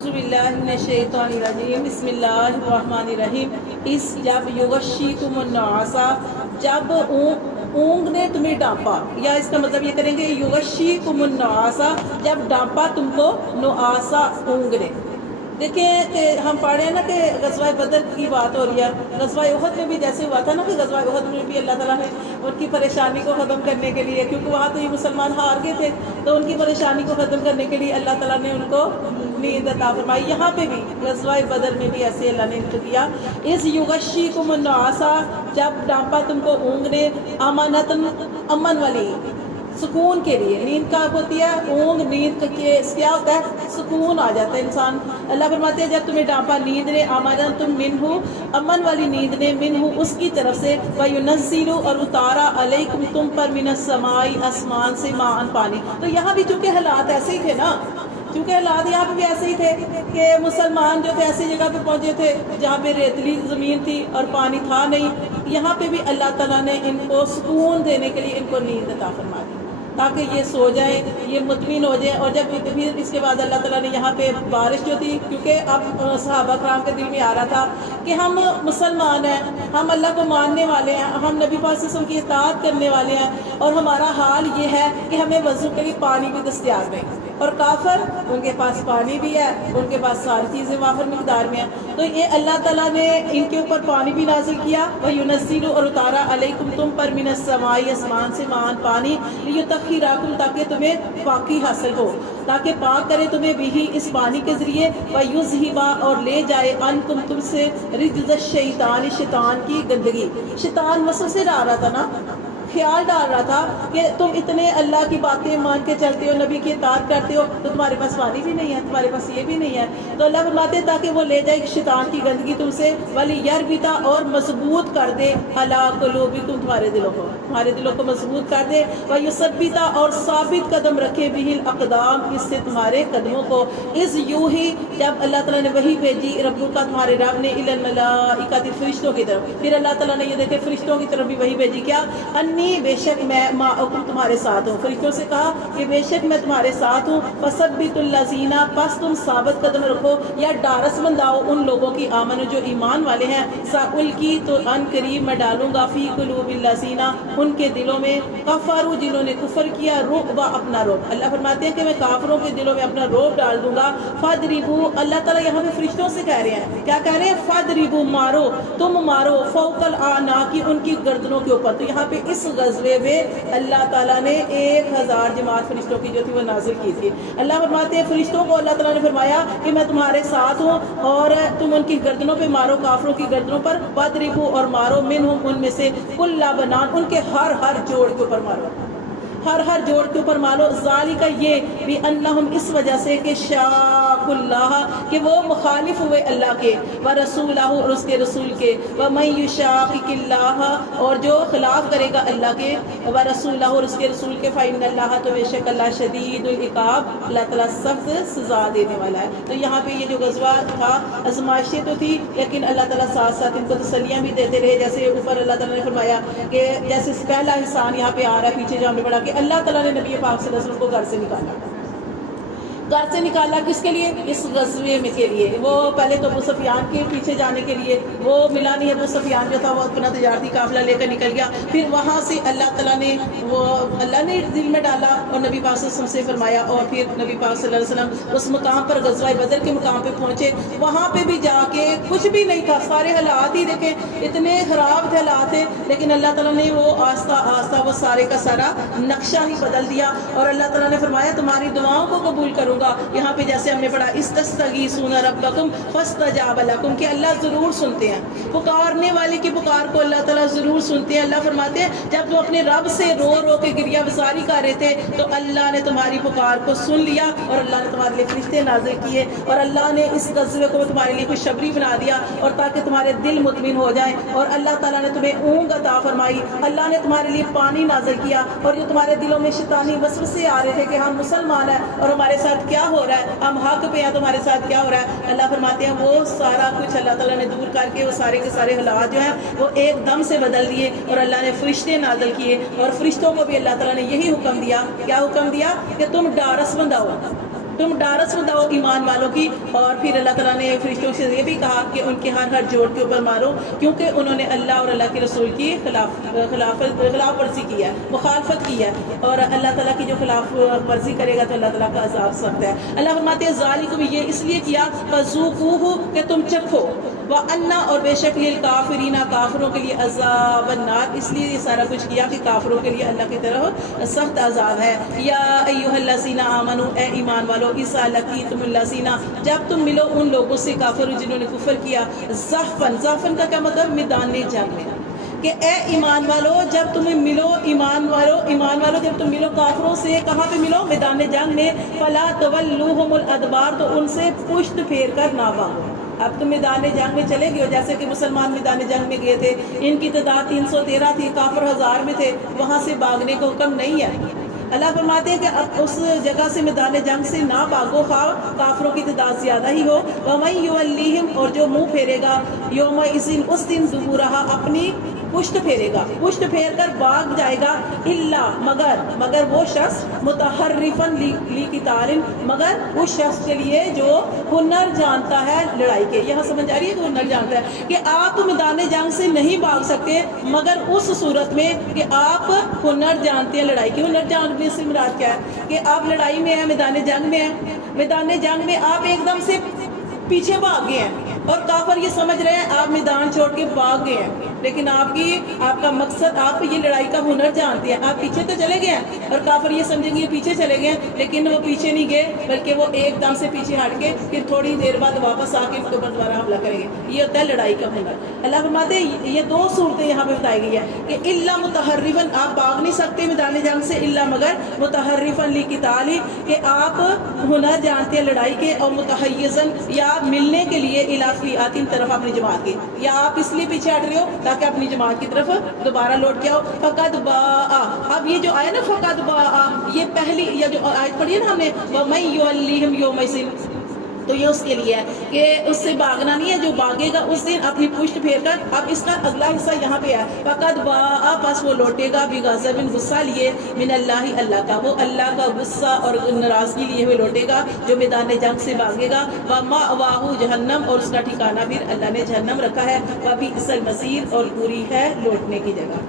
اعوذ باللہ من الشیطان الرجیم بسم اللہ الرحمن الرحیم جب یغشیکم النعاسا جب اونگ نے تمہیں ڈانپا، یا اس کا مطلب یہ کریں گے یغشیکم النعاسا جب ڈانپا تم کو نعاسا اونگ نے۔ دیکھیں کہ ہم پڑھ رہے ہیں نا کہ غزوہ بدر کی بات ہو رہی ہے۔ غزوہ احد میں بھی جیسے ہوا تھا نا کہ غزوہ احد میں بھی اللہ تعالیٰ نے ان کی پریشانی کو ختم کرنے کے لیے، کیونکہ وہاں تو یہ مسلمان ہار گئے تھے، تو ان کی پریشانی کو ختم کرنے کے لیے اللہ تعالیٰ نے ان کو نیند عطا فرمائی۔ یہاں پہ بھی غزوہ بدر میں بھی ایسے اللہ نے کیا، اس یغشیکم النعاسا جب ڈانپا تم کو اونگ نے، امانتن امن والی، سکون کے لیے۔ نیند کا ہوتی ہے اونگ، نیند کے کیا ہوتا ہے سکون آ جاتا ہے انسان۔ اللہ فرماتے ہیں جب تمہیں ڈانپا نیند نے، امانتن منہ امن والی نیند نے، منہ اس کی طرف سے، وَيُنَزِّلُ اور اتارا علیکم تم پر، من السماء آسمان سے، ماء پانی۔ تو یہاں بھی چونکہ حالات ایسے ہی تھے نا، چونکہ حالات یہاں پہ بھی ایسے ہی تھے کہ مسلمان جو تھے ایسی جگہ پہ پہنچے تھے جہاں پہ ریتلی زمین تھی اور پانی تھا نہیں۔ یہاں پہ بھی اللہ تعالیٰ نے ان کو سکون دینے کے لیے ان کو نیند عطا فرما دی تاکہ یہ سو جائیں، یہ مطمئن ہو جائیں۔ اور جب پھر اس کے بعد اللہ تعالیٰ نے یہاں پہ بارش جو تھی، کیونکہ اب صحابہ کرام کے دل میں آ رہا تھا کہ ہم مسلمان ہیں، ہم اللہ کو ماننے والے ہیں، ہم نبی پاک صلی اللہ علیہ وسلم کی اطاعت کرنے والے ہیں، اور ہمارا حال یہ ہے کہ ہمیں وضو کے لیے پانی بھی دستیاب ہے، اور کافر ان کے پاس پانی بھی ہے، ان کے پاس ساری چیزیں وافر مقدار میں ہیں۔ تو یہ اللہ تعالیٰ نے ان کے اوپر پانی بھی نازل کیا، وَيُنَزِّلُ اور اتارا علیکم تم پر، من السماء آسمان سے، ماء پانی، لیطہراکم تاکہ تمہیں پاکی حاصل ہو، تاکہ پاک کرے تمہیں بھی اس پانی کے ذریعے، وَيُذْهِبَ اور لے جائے عنکم تم سے، رجز الشیطان شیطان کی گندگی۔ شیطان وسوسے ڈال رہا تھا نا، خیال ڈال رہا تھا کہ تم اتنے اللہ کی باتیں مان کے چلتے ہو، نبی کی اطاعت کرتے ہو، تو تمہارے پاس پانی بھی نہیں ہے، تمہارے پاس یہ بھی نہیں ہے۔ تو اللہ فرماتے ہیں تاکہ وہ لے جائے شیطان کی گندگی تم سے، وَلِيَرْبِطَ اور مضبوط کر دے، عَلَىٰ قُلُوبِكُمْ تمہارے دلوں کو، تمہارے دلوں کو مضبوط کر دے، وَيُثَبِّتَ اور ثابت قدم رکھے بِهِ الْأَقْدَامَ اس سے تمہارے قدموں کو، اِذْ یوحی جب اللہ تعالیٰ نے وحی بھیجی، ربک کا تمہارے رب نے، إِلَى الْمَلَائِکَةِ فرشتوں کی طرف۔ پھر اللہ تعالیٰ نے یہ دیکھے فرشتوں کی طرف بھی وحی بھیجی، کیا انی بے شک میں معکم تمہارے ساتھ ہوں۔ فرشتوں سے کہا کہ بے شک میں تمہارے ساتھ ہوں، فثبتوا الذین پس تم ثابت قدم رکھو یا ڈارس بنداؤ ان لوگوں کی، آمنو جو ایمان والے ہیں، سألقی تو ان قریب میں ڈالوں گا، فی قلوب الذین ان کے دلوں میں، کفروا جنہوں نے کفر کیا، رعب اپنا رعب۔ اللہ فرماتے ہیں کہ میں کافروں کے دلوں میں اپنا رعب ڈال دوں گا، فاضربوا اللہ تعالیٰ یہاں پہ فرشتوں سے کہہ رہے ہیں، کیا کہہ رہے ہیں؟ فاضربوا مارو، تم مارو، فوق الاعناق ان کی گردنوں کے اوپر۔ تو یہاں پہ اس غزوے میں اللہ تعالیٰ نے 1000 جماعت فرشتوں کی جو تھی وہ نازل کی تھی۔ اللہ فرماتے ہیں فرشتوں کو اللہ تعالیٰ نے فرمایا کہ میں تمہارے ساتھ ہوں اور تم ان کی گردنوں پہ مارو، کافروں کی گردنوں پر، وَاضْرِبُوا اور مارو، منہم ان میں سے، کل بنان ان کے ہر جوڑ کے اوپر مارو، ہر جوڑ کے اوپر مارو، ذالک یہ بھی انہم اس وجہ سے کہ شاق اللہ کہ وہ مخالف ہوئے اللہ کے، ورسولہ اور اس کے رسول کے، ومن یشاقق اللہ اور جو خلاف کرے گا اللہ کے، ورسولہ اور اس کے رسول کے، فإن اللہ تو بے شک اللہ شدید العقاب اللہ تعالیٰ سخت سزا دینے والا ہے۔ تو یہاں پہ یہ جو غزوہ تھا آزمائشیں تو تھی، لیکن اللہ تعالیٰ ساتھ ساتھ ان کو تسلیاں بھی دیتے رہے، جیسے اوپر اللہ تعالیٰ نے فرمایا کہ جیسے پہلا انسان یہاں پہ آ رہا ہے، پیچھے جو ہم نے پڑھا کہ اللہ تعالیٰ نے نبی پاک صلی اللہ علیہ وسلم کو گھر سے نکالا کس کے لیے؟ اس غزوے میں کے لیے۔ وہ پہلے تو ابو سفیان کے پیچھے جانے کے لیے، وہ ملا نہیں، ابو سفیان جو تھا وہ اپنا تجارتی قافلہ لے کر نکل گیا۔ پھر وہاں سے اللہ تعالیٰ نے اللہ نے دل میں ڈالا اور نبی پاک صلی اللہ علیہ وسلم سے فرمایا، اور پھر نبی پاک صلی اللہ علیہ وسلم اس مقام پر، غزوہ بدر کے مقام پہ پہنچے۔ وہاں پہ بھی جا کے کچھ بھی نہیں تھا، سارے حالات ہی دیکھیں اتنے خراب حالات تھے، لیکن اللہ تعالیٰ نے وہ آہستہ آہستہ وہ سارے کا سارا نقشہ ہی بدل دیا، اور اللہ تعالیٰ نے فرمایا تمہاری دعاؤں کو قبول کروں گا۔ یہاں پہ جیسے ہم نے پڑھا استستغیثون ربکم فاستجاب لکم کہ اللہ ضرور سنتے ہیں، پکارنے والے کی پکار کو اللہ تعالیٰ ضرور سنتے ہیں۔ اللہ فرماتے ہیں جب تم اپنے رب سے رو رو کے گریہ وزاری کر رہے تھے تو اللہ نے تمہاری پکار کو سن لیا، اور اللہ نے تمہارے لیے فرشتے نازل کیے، اور اللہ نے اس غزوے کو تمہارے لیے خوشخبری بنا دیا، اور تاکہ تمہارے دل مطمئن ہو جائیں، اور اللہ تعالیٰ نے تمہیں اونگ عطا فرمائی، اللہ نے تمہارے لیے پانی نازل کیا، اور جو تمہارے دلوں میں شیطانی وسوسے آ رہے تھے کہ ہم مسلمان ہیں اور ہمارے ساتھ کیا ہو رہا ہے، ہم حق پہ ہیں، تمہارے ساتھ کیا ہو رہا ہے، اللہ فرماتے ہیں وہ سارا کچھ اللہ تعالیٰ نے دور کر کے وہ سارے کے سارے حالات جو ہیں وہ ایک دم سے بدل دیے، اور اللہ نے فرشتے نازل کیے، اور فرشتوں کو بھی اللہ تعالیٰ نے یہی حکم دیا، کیا حکم دیا کہ تم ڈارس بنداؤ، تم ڈارس بتاؤ ایمان والوں کی. اور پھر اللہ تعالیٰ نے فرشتوں سے یہ بھی کہا کہ ان کے ہر جوڑ کے اوپر مارو کیونکہ انہوں نے اللہ اور اللہ کے رسول کی خلاف ورزی کی ہے, مخالفت کی ہے, اور اللہ تعالیٰ کی جو خلاف ورزی کرے گا تو اللہ تعالیٰ کا عذاب سخت ہے. اللہ فرماتے ہیں ذالکم, یہ اس لیے کیا فذوقوہ کہ تم چکھو, وَأَنَّ اور بے شک للکافرین کافروں کے لیے عذاب النار, اس لیے یہ سارا کچھ کیا کہ کافروں کے لیے اللہ کی طرف سخت عذاب ہے. یا ایھا الذین آمنوا, اے ایمان والو, اذا لقیتم الذین, جب تم ملو ان لوگوں سے کافر جنہوں نے کفر کیا, زحفاً, زحفاً کا کیا مطلب میدان جنگ میں, کہ اے ایمان والو جب تمہیں ملو, ایمان والو جب تم ملو کافروں سے, کہاں پہ ملو؟ میدان جنگ میں. فلا تولوہم الادبار, تو ان سے پشت پھیر کر نہ بھاگو. اب تم میدان جنگ میں چلے گئے ہو, جیسے کہ مسلمان میدان جنگ میں گئے تھے, ان کی تعداد 313 تھی, کافر 1000 میں تھے, وہاں سے بھاگنے کا حکم نہیں ہے. اللہ فرماتے ہیں کہ اب اس جگہ سے میدان جنگ سے نہ بھاگو خواہ کافروں کی تعداد زیادہ ہی ہو. وَمَن يُوَلِّهِمْ, اور جو منہ پھیرے گا, یومئذ, اس دن, دبورہا, اپنی پشت پھیرے گا, پشت پھیر کر بھاگ جائے گا, الا, مگر وہ شخص, متحرفاً لقتال, مگر اس شخص کے لیے جو ہنر جانتا ہے لڑائی کے. یہاں سمجھ آ رہی ہے کہ ہنر جانتا ہے, کہ آپ میدان جنگ سے نہیں بھاگ سکتے مگر اس صورت میں کہ آپ ہنر جانتے ہیں لڑائی کے. ہنر جاننے سے مراد کیا ہے؟ کہ آپ لڑائی میں ہیں, میدان جنگ میں ہیں, میدان جنگ میں آپ ایک دم سے پیچھے بھاگ گئے ہیں اور کافر یہ سمجھ رہے ہیں آپ میدان چھوڑ کے بھاگ گئے ہیں, لیکن آپ کا مقصد, آپ یہ لڑائی کا ہنر جانتے ہیں, آپ پیچھے تو چلے گئے ہیں اور کافر یہ سمجھیں گے یہ پیچھے چلے گئے ہیں, لیکن وہ پیچھے نہیں گئے بلکہ وہ ایک دم سے پیچھے ہٹ کے پھر تھوڑی دیر بعد واپس آ کے اس کے اوپر دوبارہ حملہ کریں گے. یہ ہوتا ہے لڑائی کا ہنر. اللہ فرماتے ہیں یہ 2 صورتیں یہاں پہ بتائی گئی ہے کہ الا متحرفاً, آپ بھاگ نہیں سکتے میدان جنگ سے, الا مگر متحرفاً لقتال, کہ آپ ہنر جانتے ہیں لڑائی کے, اور متحیزاً, یا ملنے کے لیے الی فئات, طرف اپنی جماعت کے, یا آپ اس لیے پیچھے ہٹ رہے ہو تاکہ اپنی جماعت کی طرف دوبارہ لوٹ کے آؤ. فقد باء, اب یہ جو آیا نا فقد باء, یہ پہلی یا جو آیت پڑھی ہے نا ہم نے, وَمَن يُوَلِّهِمْ يَوْمَئِذٍ, تو یہ اس کے لیے ہے کہ اس سے بھاگنا نہیں ہے, جو بھاگے گا اس دن اپنی پشت پھیر کر. اب اس کا اگلا حصہ یہاں پہ ہے, فقد باء, پس وہ لوٹے گا, بغضب, غصہ لیے, من اللہ, اللہ کا, وہ اللہ کا غصہ اور ناراضگی لیے ہوئے لوٹے گا جو میدان جنگ سے بھاگے گا. وَمَأْوَاهُ جہنم, اور اس کا ٹھکانہ پھر اللہ نے جہنم رکھا ہے. وَبِئْسَ الْمَصِيرُ, اور بری ہے لوٹنے کی جگہ.